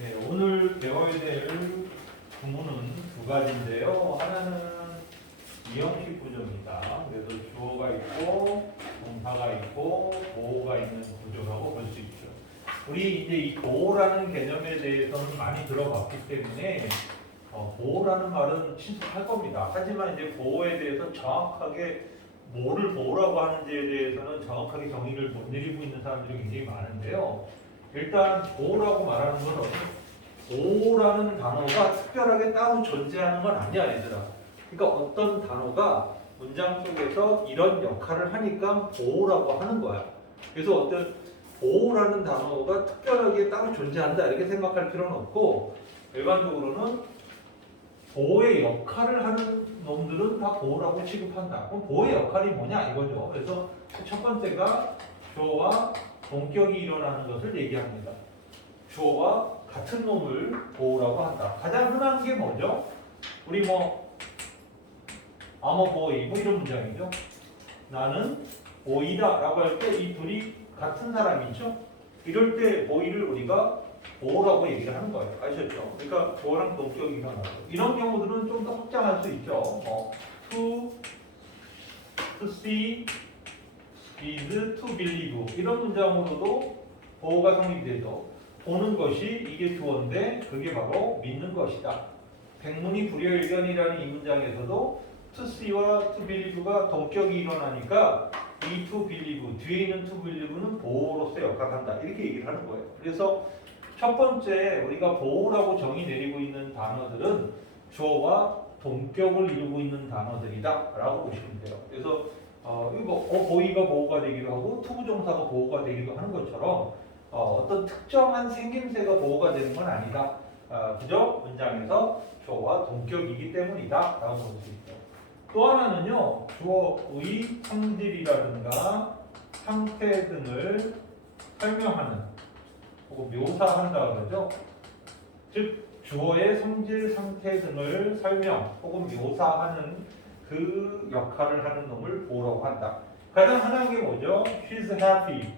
네, 오늘 배워야 될 구문은 두 가지인데요. 하나는 이형식 구조입니다. 그래서 주어가 있고 동사가 있고 보어가 있는 구조라고 볼 수 있죠. 우리 이제 이 보어라는 개념에 대해서는 많이 들어봤기 때문에 보어라는 말은 친숙할 겁니다. 하지만 이제 보어에 대해서 정확하게 뭐를 보어라고 하는지에 대해서는 정확하게 정의를 못 내리고 있는 사람들이 굉장히 많은데요. 일단 보어라고 말하는 것은 보어라는 단어가 특별하게 따로 존재하는 건 아니야, 얘들아. 그러니까 어떤 단어가 문장 속에서 이런 역할을 하니까 보어라고 하는 거야. 그래서 어떤 보어라는 단어가 특별하게 따로 존재한다 이렇게 생각할 필요는 없고, 일반적으로는 보호의 역할을 하는 놈들은 다 보호라고 취급한다. 그럼 보호의 역할이 뭐냐 이거죠. 그래서 첫 번째가 주어와 동격이 일어나는 것을 얘기합니다. 주어와 같은 놈을 보호라고 한다. 가장 흔한 게 뭐죠? 우리 I'm a boy 뭐 이런 문장이죠. 나는 보이다 라고 할 때 이 둘이 같은 사람이죠. 이럴 때 boy를 우리가 보호라고 얘기를 하는 거예요. 아셨죠? 그러니까 주어랑 동격이 일어나고 이런 경우들은 좀 더 확장할 수 있죠. to see is to believe 이런 문장으로도 보호가 성립되죠. 보는 것이 이게 주어인데 그게 바로 믿는 것이다. 백문이 불여일견이라는 이 문장에서도 to see와 to believe가 동격이 일어나니까 이 to believe 뒤에 있는 to believe는 보호로서 역할한다 이렇게 얘기를 하는 거예요. 그래서 첫 번째 우리가 보호라고 정의 내리고 있는 단어들은 주어와 동격을 이루고 있는 단어들이다 라고 보시면 돼요. 그래서 보이가 보호가 되기도 하고 투부정사가 보호가 되기도 하는 것처럼 어떤 특정한 생김새가 보호가 되는 건 아니다. 그저 문장에서 주어와 동격이기 때문이다 라고 볼 수 있죠. 또 하나는요, 주어의 성질이라든가 상태 등을 설명하는 혹은 묘사한다 그러죠. 즉 주어의 성질, 상태 등을 설명 혹은 묘사하는 그 역할을 하는 놈을 보호라고 한다. 가장 흔한 게 뭐죠? She's happy.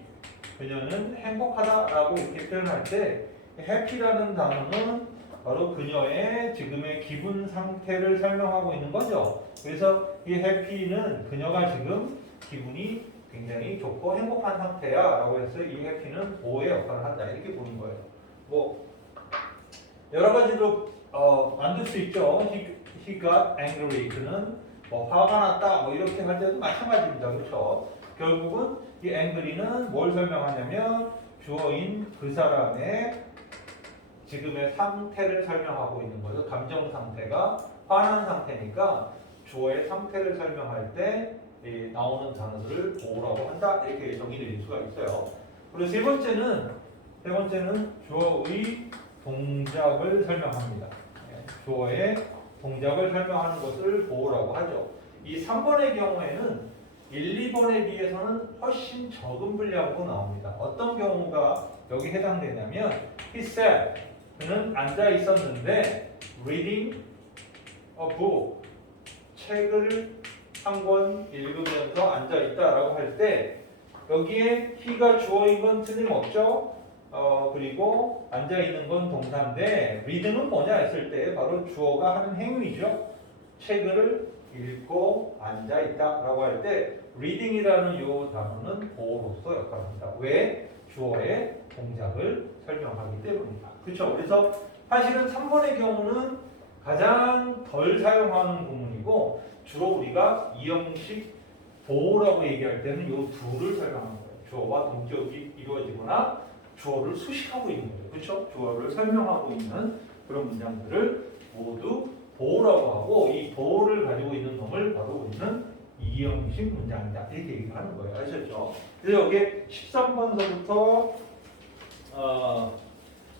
그녀는 행복하다라고 이렇게 표현할 때 happy라는 단어는 바로 그녀의 지금의 기분 상태를 설명하고 있는 거죠. 그래서 이 happy는 그녀가 지금 기분이 굉장히 좋고 행복한 상태야 라고 해서 이 해피는 보호의 역할을 한다 이렇게 보는 거예요. 여러 가지로 만들 수 있죠. He got angry. 그는 화가 났다 이렇게 할 때도 마찬가지입니다. 그렇죠? 결국은 이 angry는 뭘 설명하냐면 주어인 그 사람의 지금의 상태를 설명하고 있는 거예요. 감정 상태가 화난 상태니까 주어의 상태를 설명할 때 나오는 단어들을 보호라고 한다 이렇게 정의 내릴 수가 있어요. 그리고 세 번째는 주어의 동작을 설명합니다. 주어의 동작을 설명하는 것을 보호라고 하죠. 이 3번의 경우에는 1, 2번에 비해서는 훨씬 적은 분량으로 나옵니다. 어떤 경우가 여기 해당되냐면 He sat 그는 앉아 있었는데 reading a book 책을 한 권 읽으면서 앉아 있다라고 할 때 여기에 he가 주어인 건 틀림없죠. 그리고 앉아 있는 건 동사인데 read는 뭐냐 했을 때 바로 주어가 하는 행위죠. 책을 읽고 앉아 있다라고 할 때 reading이라는 이 단어는 보호로서 역할합니다. 왜? 주어의 동작을 설명하기 때문입니다. 그렇죠? 그래서 사실은 3번의 경우는 가장 덜 사용하는 구문이고 주로 우리가 이 형식 보호라고 얘기할 때는 이 둘을 설명하는 거예요. 주어와 동격이 이루어지거나 주어를 수식하고 있는 거죠. 그렇죠? 주어를 설명하고 있는 그런 문장들을 모두 보호라고 하고 이 보호를 가지고 있는 놈을 바로 우리는 이 형식 문장이다 이렇게 얘기를 하는 거예요. 아셨죠? 그래서 여기에 13번서부터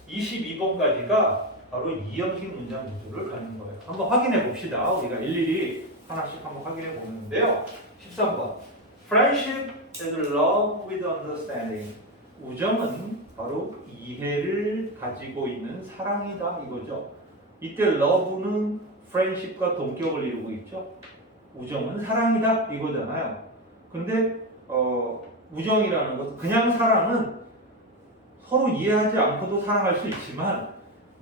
22번까지가 바로 이 형식 문장 구조를 갖는 거예요. 한번 확인해 봅시다. 우리가 일일이 하나씩 한번 확인해 보는데요. 13번 Friendship is love with understanding. 우정은 바로 이해를 가지고 있는 사랑이다 이거죠. 이때 love는 friendship과 동격을 이루고 있죠. 우정은 사랑이다 이거잖아요. 근데 우정이라는 것은 그냥 사랑은 서로 이해하지 않고도 사랑할 수 있지만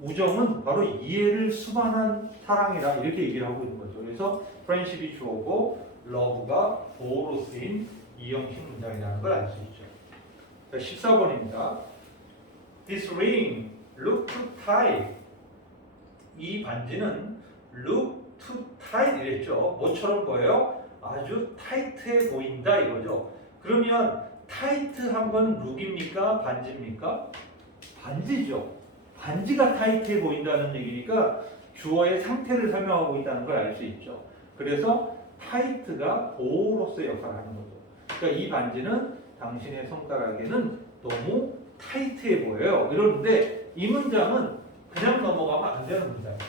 우정은 바로 이해를 수반한 사랑이라 이렇게 얘기를 하고 있는 거죠. 그래서 friendship이 주어고 love가 보어로 쓰인 이형식 문장이라는 걸 알 수 있죠. 14번입니다. This ring look too tight. 이 반지는 look too tight 이랬죠. 뭐처럼 보여요? 아주 타이트해 보인다 이거죠. 그러면 타이트한 건 룩입니까? 반지입니까? 반지죠. 반지가 타이트해 보인다는 얘기니까 주어의 상태를 설명하고 있다는 걸 알 수 있죠. 그래서 타이트가 보호로서의 역할을 하는 거죠. 그러니까 이 반지는 당신의 손가락에는 너무 타이트해 보여요. 이러는데 이 문장은 그냥 넘어가면 안 되는 문장이에요.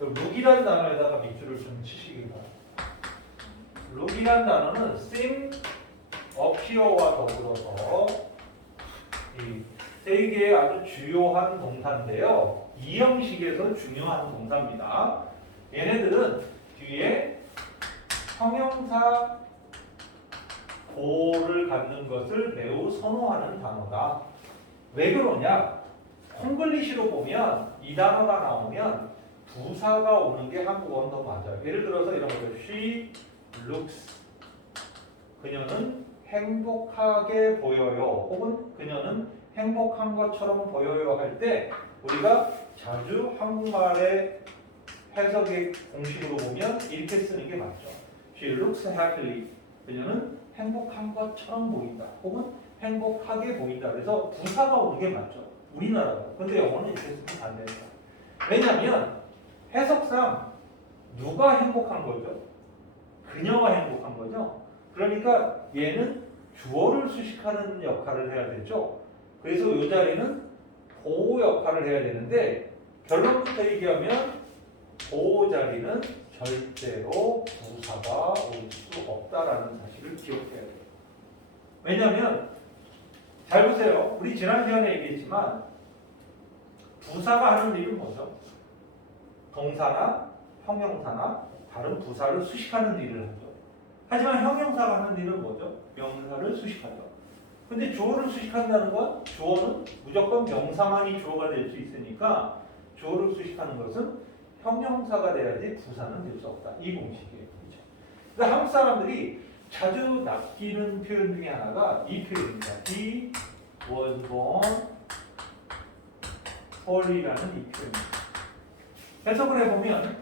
룩이라는 단어에다가 밑줄을 좀 치시기 바랍니다. 룩이라는 단어는 seem, appear와 더불어서 이 세 개의 아주 주요한 동사인데요. 이 형식에서 중요한 동사입니다. 얘네들은 뒤에 형용사 보호를 갖는 것을 매우 선호하는 단어다. 왜 그러냐? 콩글리시로 보면 이 단어가 나오면 부사가 오는 게 한국어는 더 맞아요. 예를 들어서 이런 거죠. She looks. 그녀는 행복하게 보여요. 혹은 그녀는 행복한 것처럼 보여요 할 때 우리가 자주 한국말의 해석의 공식으로 보면 이렇게 쓰는 게 맞죠. She looks happy. 그녀는 행복한 것처럼 보인다. 혹은 행복하게 보인다. 그래서 부사가 오는 게 맞죠. 우리나라가. 근데 영어는 이렇게 쓰면 안 됩니다. 왜냐하면 해석상 누가 행복한 거죠? 그녀가 행복한 거죠. 그러니까 얘는 주어를 수식하는 역할을 해야 되죠. 그래서 이 자리는 보호 역할을 해야 되는데 결론부터 얘기하면 보호 자리는 절대로 부사가 올 수 없다라는 사실을 기억해야 돼요. 왜냐하면 잘 보세요. 우리 지난 시간에 얘기했지만 부사가 하는 일은 뭐죠? 동사나 형용사나 다른 부사를 수식하는 일을 하죠. 하지만 형용사가 하는 일은 뭐죠? 명사를 수식하죠. 근데 주어를 수식한다는 건 주어는 무조건 명사만이 주어가 될 수 있으니까 주어를 수식하는 것은 형용사가 돼야지 부사는 될 수 없다. 이 공식이에요. 그렇죠? 근데 한국 사람들이 자주 낚이는 표현 중에 하나가 이 표현입니다. He was born poor이라는 이 표현입니다. 해석을 해보면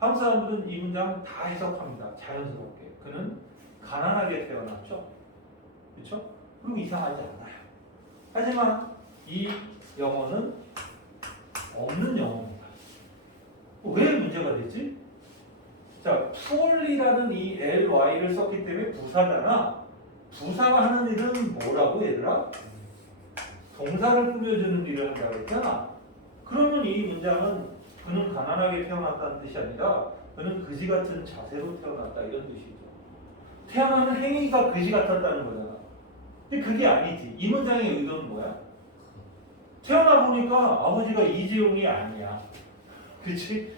한국 사람들은 이 문장 다 해석합니다. 자연스럽게. 그는 가난하게 태어났죠. 그렇죠? 그럼 이상하지 않아요. 하지만 이 영어는 없는 영어입니다. 왜 문제가 되지? 자, poorly라는 이 ly를 썼기 때문에 부사잖아. 부사가 하는 일은 뭐라고 얘들아? 동사를 꾸며주는 일을 한다고 했잖아. 그러면 이 문장은 그는 가난하게 태어났다는 뜻이 아니라 그는 그지 같은 자세로 태어났다 이런 뜻이죠. 태어나는 행위가 그지 같았다는 거잖아. 근데 그게 아니지. 이 문장의 의도는 뭐야? 태어나 보니까 아버지가 이재용이 아니야. 그치?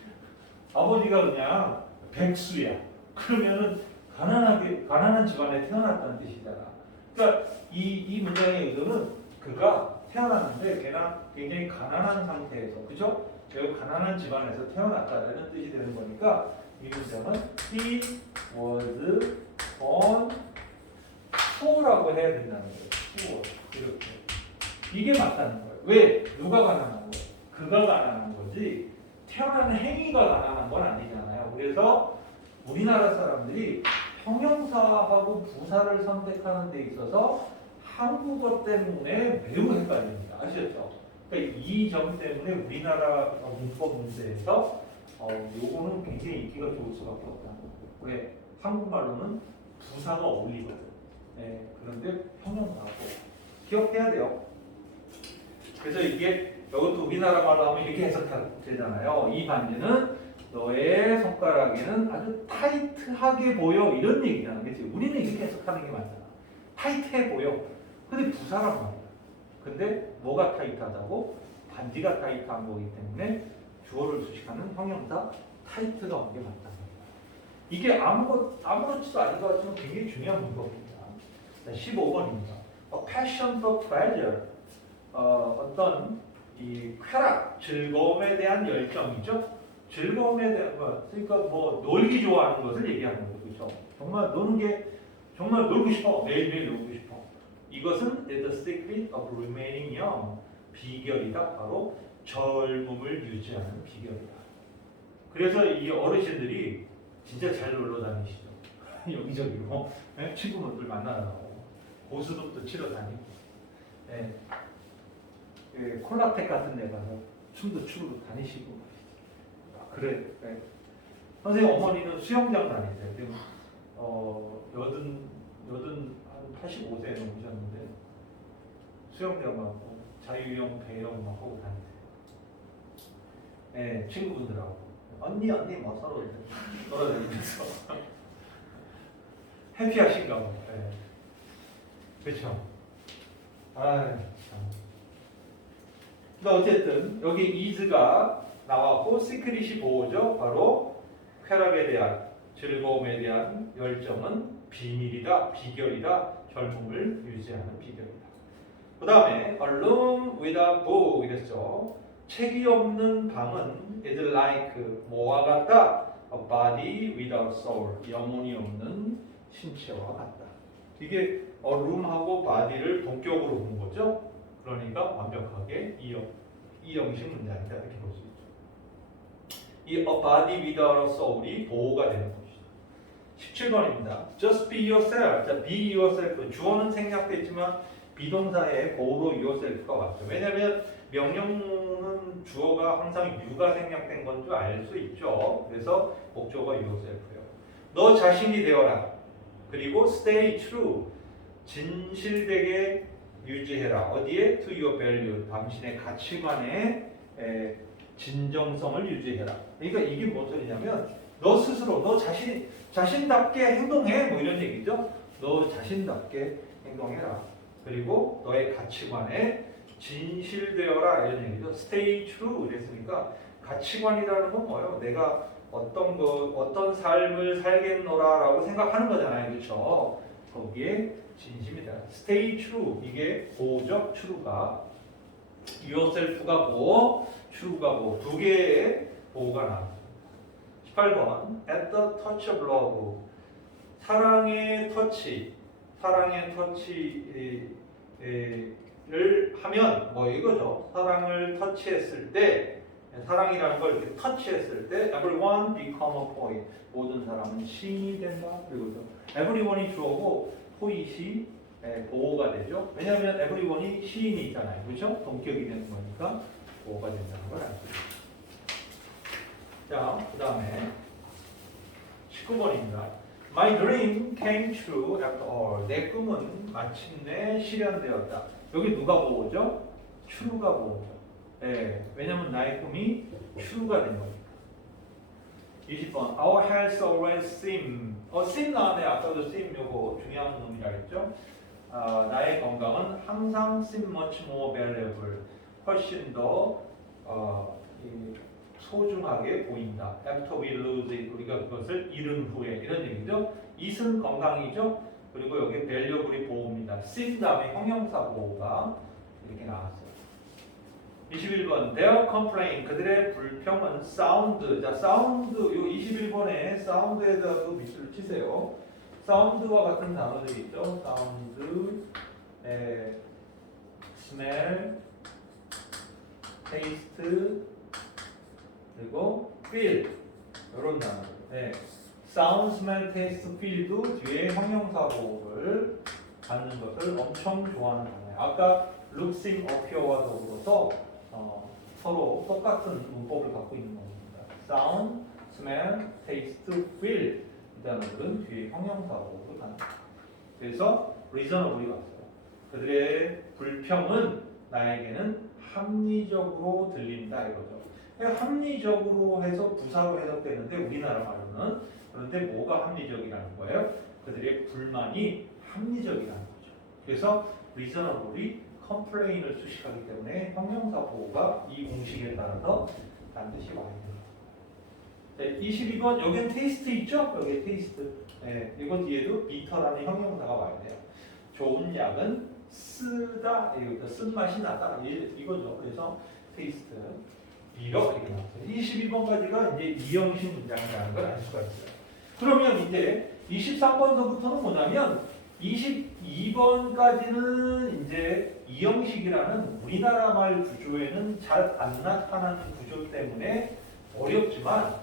아버지가 그냥 백수야. 그러면은 가난한 집안에 태어났다는 뜻이잖아. 그러니까 이 문장의 의도는 그가 태어났는데 걔가 굉장히 가난한 상태에서, 그죠? 매우 가난한 집안에서 태어났다는 뜻이 되는 거니까 이 문장은 He was born poor라고 해야 된다는 거예요. poor. 이렇게. 이게 맞다는 거예요. 왜? 누가 가난한 거예요? 그가 가난한 거지 태어나는 행위가 가난한 건 아니잖아요. 그래서 우리나라 사람들이 형용사하고 부사를 선택하는 데 있어서 한국어 때문에 매우 헷갈립니다. 아시겠죠? 그러니까 이 점 때문에 우리나라 문법 문제에서 요거는 굉장히 인기가 좋을 수밖에 없다는 거예요. 왜? 한국말로는 부사가 어울리거든. 네, 그런데 형용사하고 기억해야 돼요. 그래서 이게 이것도 우리나라 말로 하면 이렇게 해석되잖아요. 이 반지는 너의 손가락에는 아주 타이트하게 보여 이런 얘기잖아. 그치? 우리는 이렇게 해석하는 게 맞잖아. 타이트해 보여. 근데 부사란 말이야. 근데 뭐가 타이트하다고? 반지가 타이트한 거기 때문에 주어를 수식하는 형용사 타이트가 온 게 맞다. 이게 아무렇지도 않은 것 같지만 굉장히 중요한 문법입니다. 15번입니다. A passion for pleasure. 어떤 이 쾌락, 즐거움에 대한 열정이죠. 즐거움에 대한 거, 그러니까 뭐 놀기 좋아하는 것을 얘기하는 거죠, 그렇죠? 정말 노는 게 정말 놀고 싶어, 매일매일 놀고 싶어. 이것은 the secret of remaining young, 비결이다. 바로 젊음을 유지하는 비결이다. 그래서 이 어르신들이 진짜 잘 놀러 다니시죠. 여기저기로 네? 친구분들 만나러 가고 고스톱도 치러 다니고 네. 콜라텍 같은 데 가서 춤도 추고 다니시고 그래. 네. 선생님 어머니는 수영장 다니세요. 지금 여든 한 85세 넘으셨는데 수영장 가고 자유형 배영 막 하고 다니세요. 네, 친구분들하고 언니 뭐 서로 돌아다니면서 해피하신가 봐. 네. 그렇죠. 아 참. 그러니까 어쨌든 여기 is가 나왔고 시크릿이 보호죠. 바로 쾌락에 대한 즐거움에 대한 열정은 비밀이다, 비결이다, 젊음을 유지하는 비결이다. 그 다음에 a room without book 이랬죠. 책이 없는 방은 is like 뭐와 같다? A body without soul 영혼이 없는 신체와 같다. 이게 a room하고 body를 동격으로 본 거죠. 그러니까 완벽하게 이형식 문장이다 이렇게 볼 수 있죠. 이 a body without a soul이 보호가 되는 것이죠. 17번입니다. Just be yourself. 자, be yourself. 주어는 생략되어 있지만 비동사의 보호로 yourself가 왔죠. 왜냐하면 명령문은 주어가 항상 you가 생략된 건 줄 알 수 있죠. 그래서 목적어가 yourself예요. 너 자신이 되어라. 그리고 stay true. 진실되게 유지해라. 어디에? To your value. 당신의 가치관에 진정성을 유지해라. 그러니까 이게 뭔 소리냐면 너 스스로 너 자신답게 행동해 뭐 이런 얘기죠. 너 자신답게 행동해라. 그리고 너의 가치관에 진실되어라 이런 얘기죠. Stay true 이랬으니까 가치관이라는 건 뭐예요? 내가 어떤 삶을 살겠노라라고 생각하는 거잖아요, 그렇죠? 거기에 진심이다. Stay true 이게 보호죠. true가 yourself가 보호, true가 보호 두 개의 보호가 나옵니다. 18번 at the touch of love 사랑의 터치를 하면 뭐 이거죠. 사랑을 터치했을 때 사랑이라는 걸 이렇게 터치했을 때 everyone become a poet 모든 사람은 시인이 된다. 그리고 everyone이 주어고 포잇이 보호가 되죠. 왜냐하면 everyone이 시인이 있잖아요. 그렇죠? 동격이 되는 거니까 보호가 된다는 걸 알고 있습니다. 자, 그 다음에 19번입니다. My dream came true after all. 내 꿈은 마침내 실현되었다. 여기 누가 보호죠? true가 보호죠. 네, 왜냐면 나의 꿈이 true가 된 거니까. 20번. Our health always seem. seem 나왔네. 아까도 seem 요거 중요한 놈이라 했죠. 나의 건강은 항상 seem much more valuable. 훨씬 더 소중하게 보인다. After we lose it, 우리가 그것을 잃은 후에 이런 얘기죠. it은 건강이죠. 그리고 여기 valuable이 보호입니다. seem 다음에 형용사 보호가 이렇게 나왔어요. 21번 their complaint 그들의 불평은 sound. 자, sound 요 21번에 sound에다도 밑줄 치세요. sound와 같은 단어들이 있죠. sound, smell, taste 그리고 feel 이런 단어들. 네. sound, smell, taste, feel도 뒤에 형용사 보호를 갖는 것을 엄청 좋아하는 단어예요. 아까 look, seem, appear와 더불어서 서로 똑같은 문법을 갖고 있는 겁니다. sound, smell, taste, feel 이 단어들은 뒤에 형용사 보호를 갖는 거예요. 그래서 reasonable이 왔어요. 그들의 불평은 나에게는 합리적으로 들린다 이거죠. 합리적으로 해서 부사로 해석되는데 우리나라 말로는 그런데 뭐가 합리적이라는 거예요? 그들의 불만이 합리적이라는 거죠. 그래서 reasonable이 complain을 수식하기 때문에 형용사 보호가 이 공식에 따라서 반드시 와야 됩니다. 네, 22번 여기는 테이스트 있죠? 여기 테이스트. 네, 이거 뒤에도 bitter라는 형용사가 와야 돼요. 좋은 약은 쓰다, 이거 쓴맛이 나다, 이거죠. 그래서 테이스트 이렇게 나왔어요. 22번까지가 이제 이형식 문장이라는 걸 알 수가 있어요. 그러면 이제 23번서부터는 뭐냐면 22번까지는 이제 이형식이라는 우리나라 말 구조에는 잘 안 나타나는 구조 때문에 어렵지만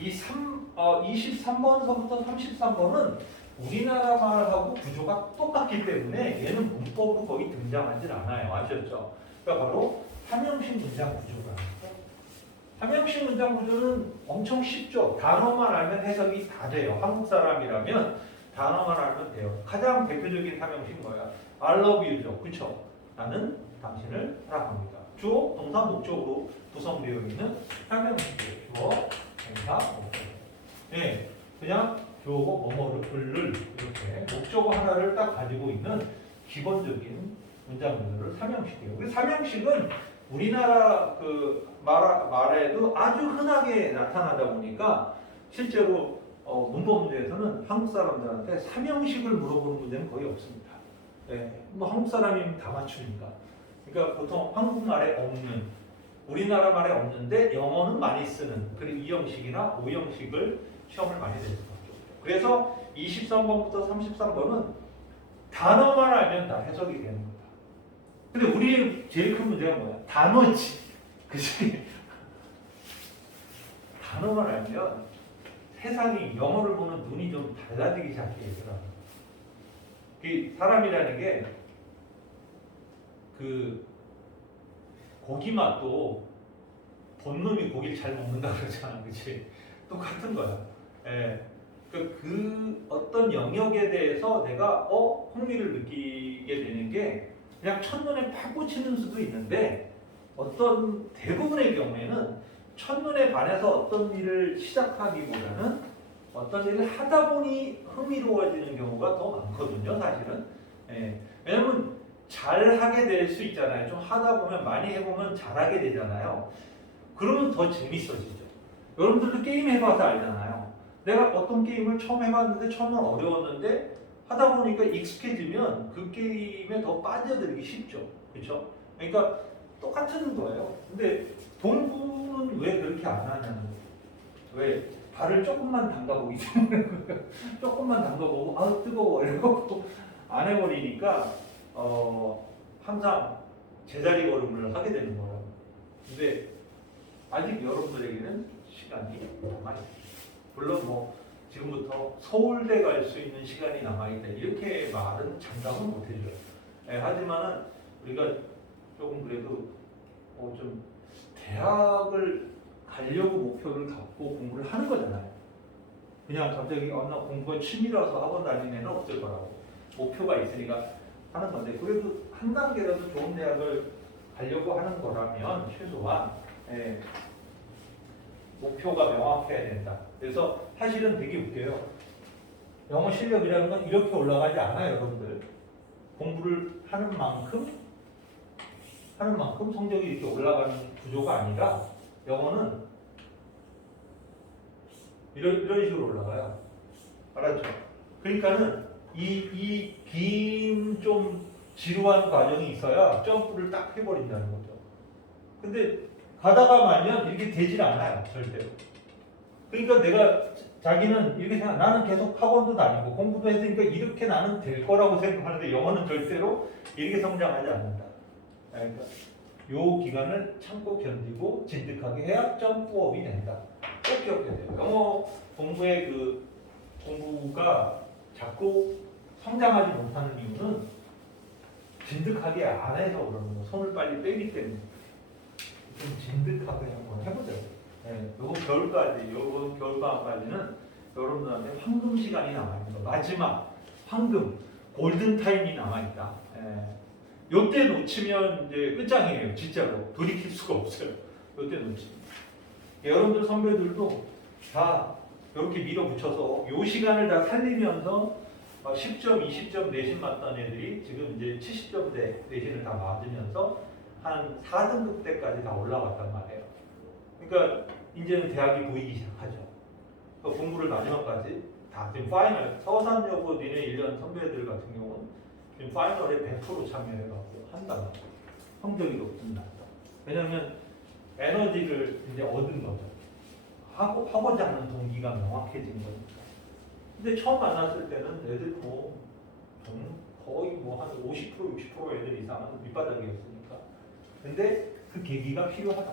23번서부터 33번은 우리나라 말하고 구조가 똑같기 때문에 얘는 문법으로 거의 등장하지 않아요. 아셨죠? 그러니까 바로 삼형식 문장 구조가. 삼형식 문장 구조는 엄청 쉽죠. 단어만 알면 해석이 다 돼요. 한국 사람이라면 단어만 알면 돼요. 가장 대표적인 삼형식은 뭐야? I love you죠. 그쵸? 나는 당신을 사랑합니다. 주어, 동사, 목적으로 구성되어 있는 삼형식이에요. 주어, 동사, 목적. 네, 그냥 주어고 뭐뭐를 이렇게 목적어 하나를 딱 가지고 있는 기본적인 문장 구조를 삼형식이에요. 그 삼형식은 우리나라 그 말에도 아주 흔하게 나타나다 보니까 실제로 문법 문제에서는 한국 사람들한테 삼형식을 물어보는 문제는 거의 없습니다. 네, 뭐 한국 사람이면 다 맞추니까. 그러니까 보통 한국말에 없는, 우리나라 말에 없는데 영어는 많이 쓰는 그런 이형식이나 오형식을 시험을 많이 내는 거죠. 그래서 23번부터 33번은 단어만 알면 다 해석이 되는 거다. 근데 우리 제일 큰 문제가 뭐야? 단어지. 그치? 단어만 알면 세상이 영어를 보는 눈이 좀 달라지기 시작해요. 그 사람이라는 게 그 고기 맛도 본 놈이 고기를 잘 먹는다 그러잖아, 그렇지? 똑같은 거야. 예. 그 어떤 영역에 대해서 내가 흥미를 느끼게 되는 게 그냥 첫눈에 팍 꽂히는 수도 있는데 어떤 대부분의 경우에는 첫눈에 반해서 어떤 일을 시작하기보다는 어떤 일을 하다 보니 흥미로워지는 경우가 더 많거든요, 사실은. 예. 왜냐면 잘하게 될 수 있잖아요. 좀 하다 보면 많이 해보면 잘하게 되잖아요. 그러면 더 재밌어지죠. 여러분들도 게임 해봐서 알잖아요. 내가 어떤 게임을 처음 해봤는데 처음은 어려웠는데 하다 보니까 익숙해지면 그 게임에 더 빠져들기 쉽죠. 그렇죠? 그러니까 똑같은 거예요. 근데 공부는 왜 그렇게 안 하냐는 거예요. 왜? 발을 조금만 담가보기 때문에 조금만 담가보고 아 뜨거워 이러고 안 해버리니까 항상 제자리 걸음을 하게 되는 거예요. 근데 아직 여러분들에게는 시간이 남아있어요. 물론 뭐 지금부터 서울대 갈 수 있는 시간이 남아있다 이렇게 말은 장담은 못해줘요. 하지만은 우리가 조금 그래도 좀 대학을 가려고 목표를 갖고 공부를 하는 거잖아요. 그냥 갑자기 나 공부가 취미라서 학원 다니는 애는 없을 거라고 목표가 있으니까 하는 건데 그래도 한 단계라도 좋은 대학을 가려고 하는 거라면 최소한 목표가 명확해야 된다. 그래서 사실은 되게 웃겨요. 영어 실력이라는 건 이렇게 올라가지 않아요, 여러분들. 공부를 하는 만큼 성적이 이렇게 올라가는 구조가 아니라 영어는 이런 식으로 올라가요. 알았죠? 그러니까는 이 긴 좀 지루한 과정이 있어야 점프를 딱 해버린다는 거죠. 근데 가다가 말면 이렇게 되질 않아요, 절대로. 그러니까 내가 자기는 이렇게 생각, 나는 계속 학원도 다니고 공부도 했으니까 이렇게 나는 될 거라고 생각하는데 영어는 절대로 이렇게 성장하지 않는다. 그러니까 요 기간을 참고 견디고 진득하게 해야 점프업이 된다. 꼭 기억해야 돼요. 영어 공부의 그 공부가 자꾸 성장하지 못하는 이유는 진득하게 안 해서 그러는 거. 손을 빨리 빼기 때문에. 좀 진득하게 한번 해보죠. 요번 겨울까지, 요번 겨울방학까지는 여러분들한테 황금 시간이 남아있는 거. 마지막 황금, 골든타임이 남아있다. 요때 놓치면 이제 끝장이에요. 진짜로. 돌이킬 수가 없어요. 요때 놓치면. 여러분들 선배들도 다 이렇게 밀어붙여서 요 시간을 다 살리면서 10점, 20점 내신 맞던 애들이 지금 이제 70점 내신을 다 맞으면서 한 4등급 때까지 다 올라왔단 말이에요. 그러니까 이제는 대학이 보이기 시작하죠. 공부를 마지막까지 다 지금 파이널 서산여고 니네 1년 선배들 같은 경우는 지금 파이널에 100% 참여해갖고 한다. 성적이 높습니다. 왜냐하면 에너지를 이제 얻은 거죠. 하고자 하는 동기가 명확해진 거니까. 근데 처음 만났을 때는 애들 거의 뭐 한 50% 60% 애들 이상은 밑바닥이었으니까. 근데 그 계기가 필요하다.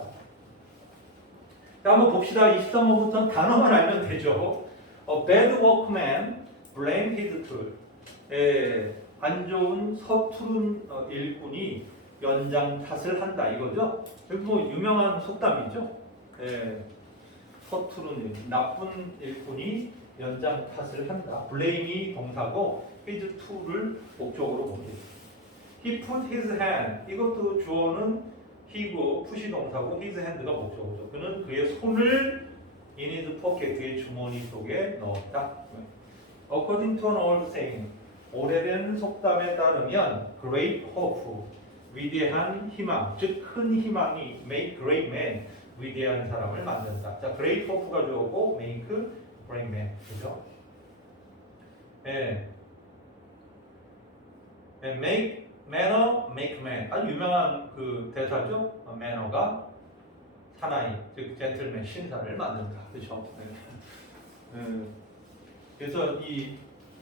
자, 한번 봅시다. 23번부터는 단어만 알면 되죠. A bad workman blame his tool. 안 좋은 서투른 일꾼이 연장 탓을 한다 이거죠. 여기 뭐 유명한 속담이죠. 서투른 일, 나쁜 일꾼이 연장 탓을 한다. blame이 동사고 his tool을 목적으로 봅니다. He put his hand. 이것도 주어는 he고 put이 동사고 his hand가 목적어죠. 그는 그의 손을 in his pocket, 그의 주머니 속에 넣었다. According to an old saying, 오래된 속담에 따르면 great hope, 위대한 희망, 즉 큰 희망이 make great man, 위대한 사람을 만든다. 자, great hope가 주어고 make great man, 그죠? make manner, make man. 아주 유명한 그 대사죠. manner가 사나이, 즉 젠틀맨, 신사를 만든다. 그렇죠? 그래서 이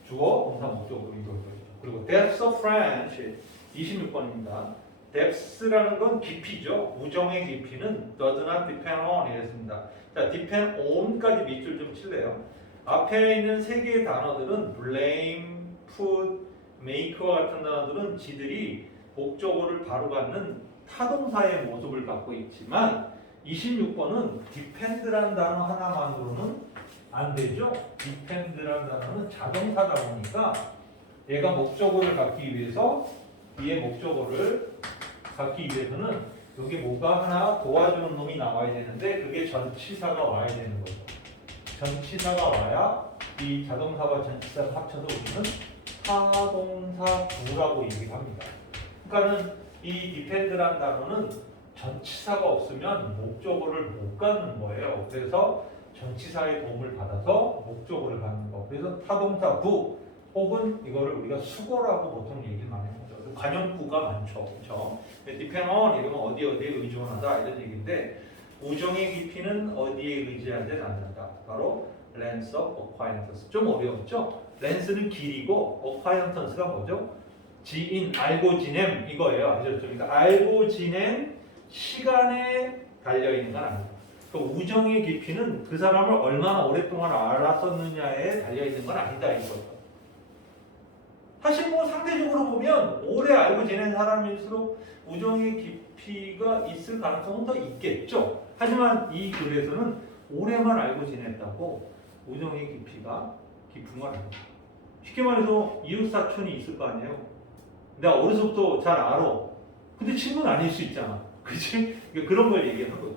주어, 동사, 목적으로 이루어져요. 그리고 depth of friendship 26번입니다. depth라는 건 깊이죠. 우정의 깊이는 does not depend on 이랬습니다. 자, depend on까지 밑줄 좀 칠래요. 앞에 있는 세 개의 단어들은 blame, put, make와 같은 단어들은 지들이 목적어를 바로 갖는 타동사의 모습을 갖고 있지만 26번은 depend라는 단어 하나만으로는 안 되죠. depend라는 단어는 자동사다 보니까 얘가 목적어를 갖기 위해서 얘의 목적어를 갖기 위해서는 여기 뭐가 하나 도와주는 놈이 나와야 되는데 그게 전치사가 와야 되는 거죠. 전치사가 와야 이 자동사와 전치사를 합쳐서 우리는 타동사 구라고 얘기합니다. 그러니까는 이 depend라는 단어는 전치사가 없으면 목적어를 못 갖는 거예요. 그래서 전치사의 도움을 받아서 목적어를 갖는 거. 그래서 타동사 구 혹은 이거를 우리가 수거라고 보통 얘기를 많이 하죠. 관용구가 많죠. 그렇죠? depend on 이러면 어디에 의존하다 이런 얘기인데 우정의 깊이는 어디에 의지하지 않는다. 바로 length of acquaintance. 좀 어려웠죠? length는 길이고 acquaintance가 뭐죠? 지인, 알고 지냄 이거예요. 아시죠? 그러니까 알고 지낸 시간에 달려있는 건 아닙니다. 그 우정의 깊이는 그 사람을 얼마나 오랫동안 알았었느냐에 달려있는 건 아니다 이거죠. 사실 뭐 상대적으로 보면 오래 알고 지낸 사람일수록 우정의 깊이가 있을 가능성은 더 있겠죠. 하지만 이 글에서는 오래만 알고 지냈다고 우정의 깊이가 깊은 건 아닙니다. 쉽게 말해서 이웃사촌이 있을 거 아니에요. 내가 어려서부터 잘 알아. 근데 친구는 아닐 수 있잖아. 그치? 그런 걸 얘기하는 거죠.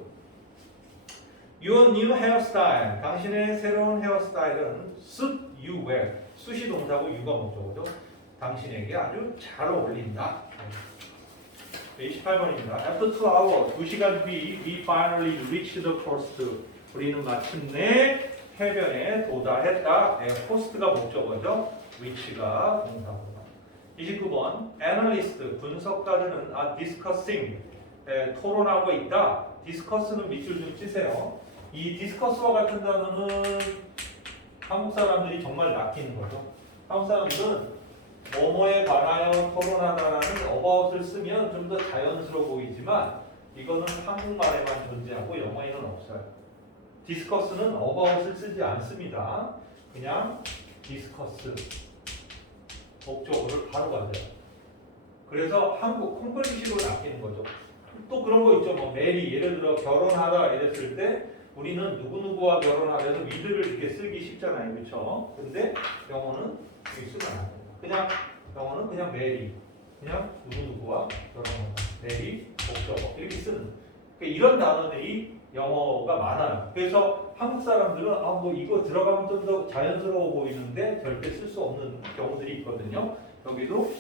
Your new hairstyle. 당신의 새로운 헤어스타일은 suit you well. suit이 동사고 you가 목적어죠. 당신에게 아주 잘 어울린다. 28번입니다. After 2 hours, 2시간 뒤, we finally reached the coast. 우리는 마침내 해변에 도달했다. coast가 목적어죠. reach가 동사입니다. 29번, analyst, 분석가들은 are discussing, 토론하고 있다. discuss는 밑줄 좀 치세요. 이 discuss와 같은 단어는 한국 사람들이 정말 낚이는 거죠. 한국 사람들은 뭐뭐에 관하여 토론하다라는 about을 쓰면 좀 더 자연스러워 보이지만 이거는 한국말에만 존재하고 영어에는 없어요. discuss는 about을 쓰지 않습니다. 그냥 discuss 목적어를 바로 가져요. 그래서 한국 콩글리시로 낚이는 거죠. 또 그런 거 있죠. 뭐 메리 예를 들어 결혼하다 이랬을 때 우리는 누구누구와 결혼하다 해서 위드를 이렇게 쓰기 쉽잖아요. 그렇죠? 근데 영어는 이렇게 쓰면 안 됩니다. 그냥 영어는 그냥 메리 그냥 누구누구와 결혼하다 메리 목적어 이렇게 쓰는 그러니까 이런 단어들이 영어가 많아요. 그래서 한국 사람들은 뭐 이거 들어가면 좀 더 자연스러워 보이는데 절대 쓸 수 없는 경우들이 있거든요. 여기도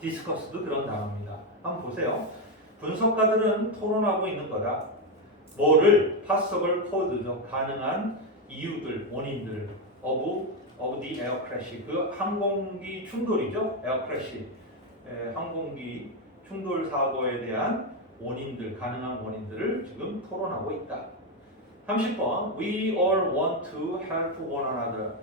디스커스도 그런 단어입니다. 한번 보세요. 분석가들은 토론하고 있는 거다. 뭐를 possible cause죠. 가능한 이유들, 원인들 of of the air crash. 그 항공기 충돌이죠. air crash. 항공기 충돌 사고에 대한 원인들, 가능한 원인들을 지금 토론하고 있다. 30번. We all want to help one another.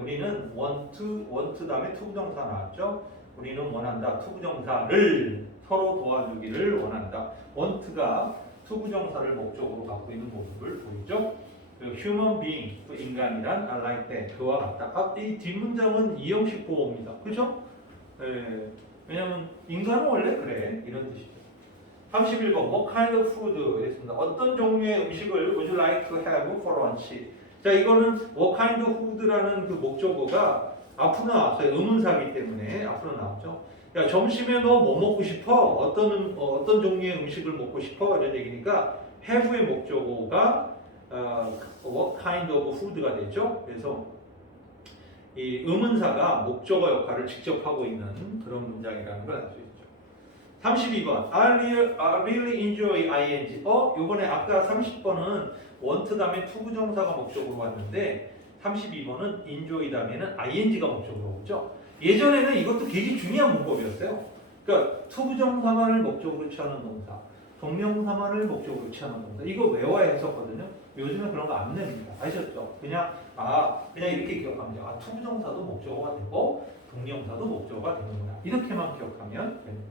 우리는 want 다음에 투부정사 나왔죠. 우리는 원한다. 투부정사를 서로 도와주기를 원한다. want가 투부정사를 목적으로 갖고 있는 모습을 보이죠. human being, 또 인간이란 like that, 그와 같다. 이 뒷문장은 이형식 보호입니다. 그죠? 왜냐면 인간은 원래 그래. 이런 뜻이죠. 31번. What kind of food? 이랬습니다. 어떤 종류의 음식을 would you like to have for lunch? 자, 이거는 what kind of food라는 그 목적어가 앞으로 나왔어요. 의문사기 때문에 앞으로 나왔죠. 야, 점심에 너 뭐 먹고 싶어? 어떤 종류의 음식을 먹고 싶어? 이런 얘기니까 have의 목적어가 what kind of food가 되죠. 그래서 이 의문사가 목적어 역할을 직접 하고 있는 그런 문장이라는 걸 알 수 있죠. 32번. I really enjoy ing. 요번에 아까 30번은 want 다음에 투부정사가 목적으로 왔는데 32번은 enjoy 다음에는 ing가 목적으로 오죠. 예전에는 이것도 되게 중요한 문법이었어요. 그러니까 투부정사만을 목적으로 취하는 동사, 동명사만을 목적으로 취하는 동사. 이거 외워야 했었거든요. 요즘은 그런 거 안 냅니다. 아셨죠? 그냥 이렇게 기억하면 돼요. 투부정사도 목적어가 되고 동명사도 목적어가 되는구나. 이렇게만 기억하면 됩니다.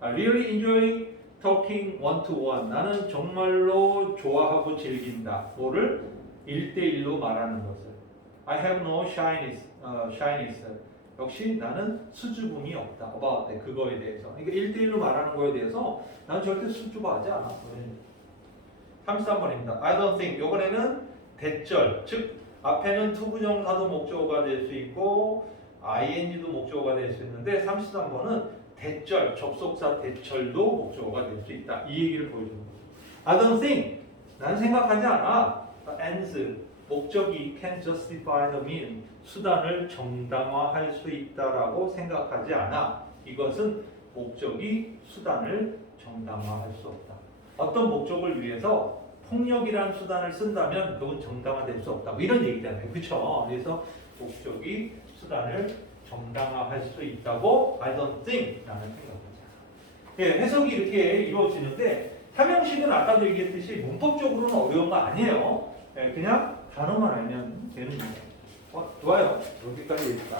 I really enjoy talking one to one. 나는 정말로 좋아하고 즐긴다. 뭐를 1대1로 말하는 것을. I have no shyness. 역시 나는 수줍음이 없다. about that. 그거에 대해서. 그러니까 1대1로 말하는 거에 대해서 나는 절대 수줍어하지 않아. 33번입니다. I don't think. 이번에는 대절. 즉 앞에는 투부정사도 목적어가 될 수 있고 ing도 목적어가 될 수 있는데 33번은 대절, 접속사 대절도 목적어가 될 수 있다. 이 얘기를 보여주는 거죠. I don't think. 나는 생각하지 않아. ends. 목적이 can justify the mean. 수단을 정당화할 수 있다라고 생각하지 않아. 이것은 목적이 수단을 정당화할 수 없다. 어떤 목적을 위해서 폭력이라는 수단을 쓴다면 그건 정당화될 수 없다. 뭐 이런 얘기잖아요. 그렇죠? 그래서 목적이 수단을 정당화할 수 있다고 I don't think 나는 생각하지 않아. 예, 해석이 이렇게 이루어지는데 삼형식은 아까도 얘기했듯이 문법적으로는 어려운 거 아니에요. 예, 그냥 단어만 알면 되는 거예요. 좋아요. 여기까지 일단